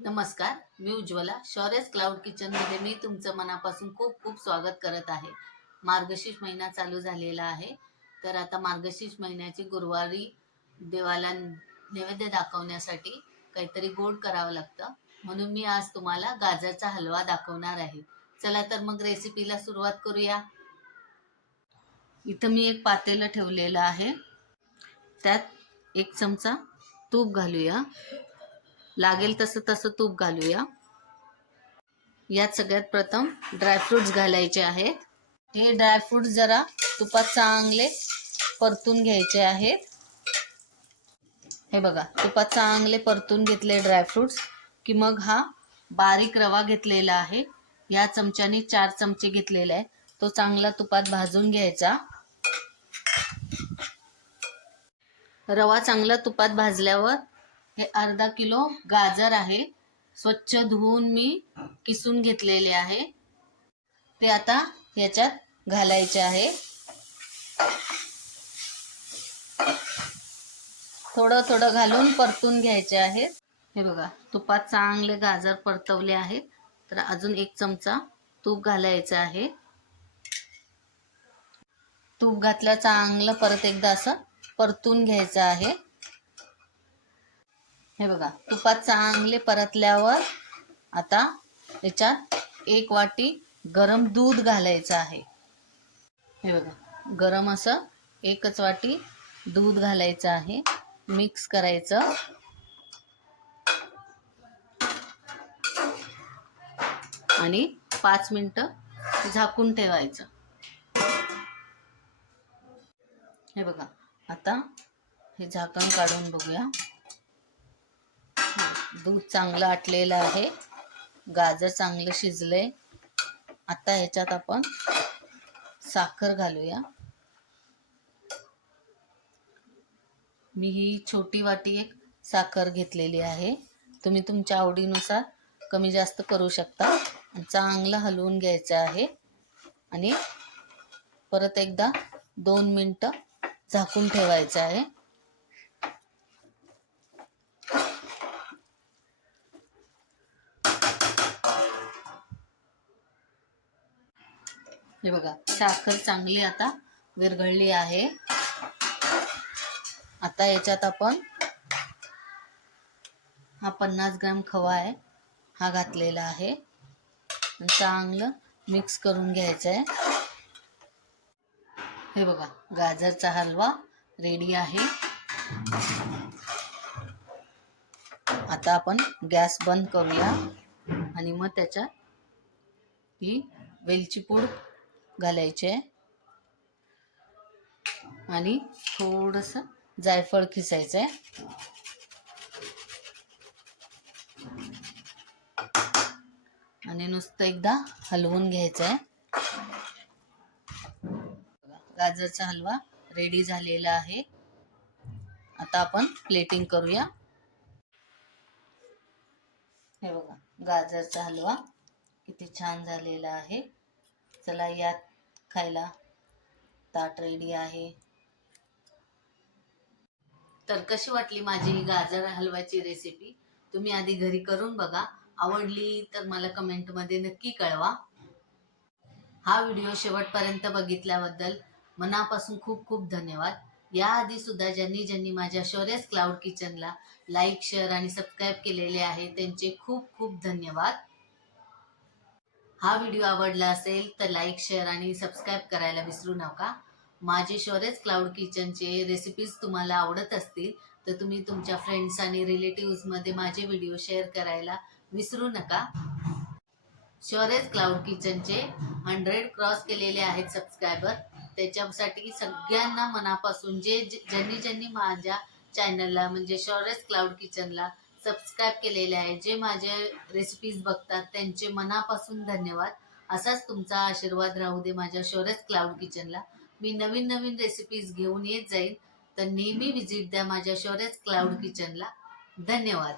नमस्कार, मी उज्ज्वला. शौर्यस क्लाउड किचनमध्ये मी तुमचं मनापासून खूप खूप स्वागत करत आहे. मार्गशीर्ष महिना चालू झालेला आहे. तर आता मार्गशीर्ष महिन्याची गुरुवारी देवाला नैवेद्य दाखवण्यासाठी काहीतरी गोड करावं लागतं. म्हणून मी आज तुम्हाला गाजरचा हलवा दाखवणार आहे. चला तर मग रेसिपीला सुरुवात करूया. इथं मी एक पातेलं ठेवलेलं आहे. त्यात 1 चमचा तूप घालूया. लागेल तसं तसं तूप घालूया. यात सगळ्यात प्रथम ड्रायफ्रुट्स घालायचे आहेत. हे ड्रायफ्रुट्स जरा तुपात चांगले परतून घ्यायचे आहेत. हे बघा, तुपात चांगले परतून घेतले ड्रायफ्रुट्स की मग हा बारीक रवा घेतलेला आहे. या चमच्याने 4 चमचे घेतलेला आहे. तो चांगला तुपात भाजून घ्यायचा. रवा चांगला तुपात भाजल्यावर हे अर्धा किलो गाजर आहे. स्वच्छ धुवून मी किसून घेतलेले आहे. ते आता याच्यात घालायचे आहे. थोडं थोडं घालून परतून घ्यायचे आहेत. हे बघा, तुपात चांगले गाजर परतवले आहेत. तर अजून 1 चमचा तूप घालायचं आहे. तूप घातलं चांगलं परत एकदा असं परतून घ्यायचं आहे. हे बघा, तुपात चांगले परतल्यावर आता याच्यात 1 वाटी गरम दूध घालायचं आहे. हे बघा, गरम असं 1च वाटी दूध घालायचं आहे. मिक्स करायचं आणि 5 मिनिटं झाकून ठेवायचं. हे बघा, आता हे झाकण काढून बघूया. दूध चांगलं आटलेलं आहे. गाजर चांगलं शिजलंय. आता ह्याच्यात आपण साखर घालूया. मी ही छोटी वाटी 1 साखर घेतलेली आहे. तुम्ही तुमच्या आवडीनुसार कमी जास्त करू शकता. चांगलं हलवून घ्यायचं आहे आणि परत एकदा 2 मिनिटं झाकून ठेवायचं आहे. हे बघा, साखर चांगली आता विरघळली आहे. आता याच्यात आपण हा 50 ग्रॅम खवा आहे, हा घातलेला आहे. चांगलं मिक्स करून घ्यायचं आहे. हे बघा, गाजरचा हलवा रेडी आहे. आता आपण गॅस बंद करूया आणि मग त्याच्यात ही वेलची पूड घालायची आहे आणि थोडंसं जायफळ खिसायचं आहे. आणि नुसतं एकदा हलवून घ्यायचं आहे. गाजरचा हलवा रेडी झालेला आहे. आता आपण प्लेटिंग करूया. हे बघा, गाजरचा हलवा किती छान झालेला आहे. चला यात खायला. ताट रेडी आहे. तर कशी वाटली माझी गाजर हलव्याची रेसिपी? तुम्ही आधी घरी करून बघा. आवडली तर मला कमेंटमध्ये नक्की कळवा. हा व्हिडिओ शेवटपर्यंत बघितल्याबद्दल मनापासून खूप खूप धन्यवाद. याआधी सुद्धा ज्यांनी माझ्या शौर्यस क्लाउड किचनला लाईक, शेअर आणि सबस्क्राईब केलेले आहे त्यांचे खूप खूप धन्यवाद. हा व्हिडिओ आवडला असेल तर लाईक, शेअर आणि सबस्क्राईब करायला विसरू नका. माझे शौर्यस क्लाउड किचनचे रेसिपीज तुम्हाला आवडत असतील तर तुम्ही तुमच्या फ्रेंड्स आणि रिलेटिव्हजमध्ये माझे व्हिडिओ शेअर करायला विसरू नका. शौर्यस क्लाउड किचनचे 100 क्रॉस केलेले आहेत सबस्क्रायबर. त्याच्यासाठी सगळ्यांना मनापासून ज्यांनी माझ्या चॅनलला म्हणजे शौर्यस क्लाउड किचनला सबस्क्राईब केलेले आहे, जे माझे रेसिपीज बघतात त्यांचे मनापासून धन्यवाद. असाच तुमचा आशीर्वाद राहू दे माझ्या शौर्यस क्लाउड किचनला. मी नवीन नवीन रेसिपीज घेऊन येत जाईल. तर नेहमी विजिट द्या माझ्या शौर्यस क्लाउड किचनला. धन्यवाद.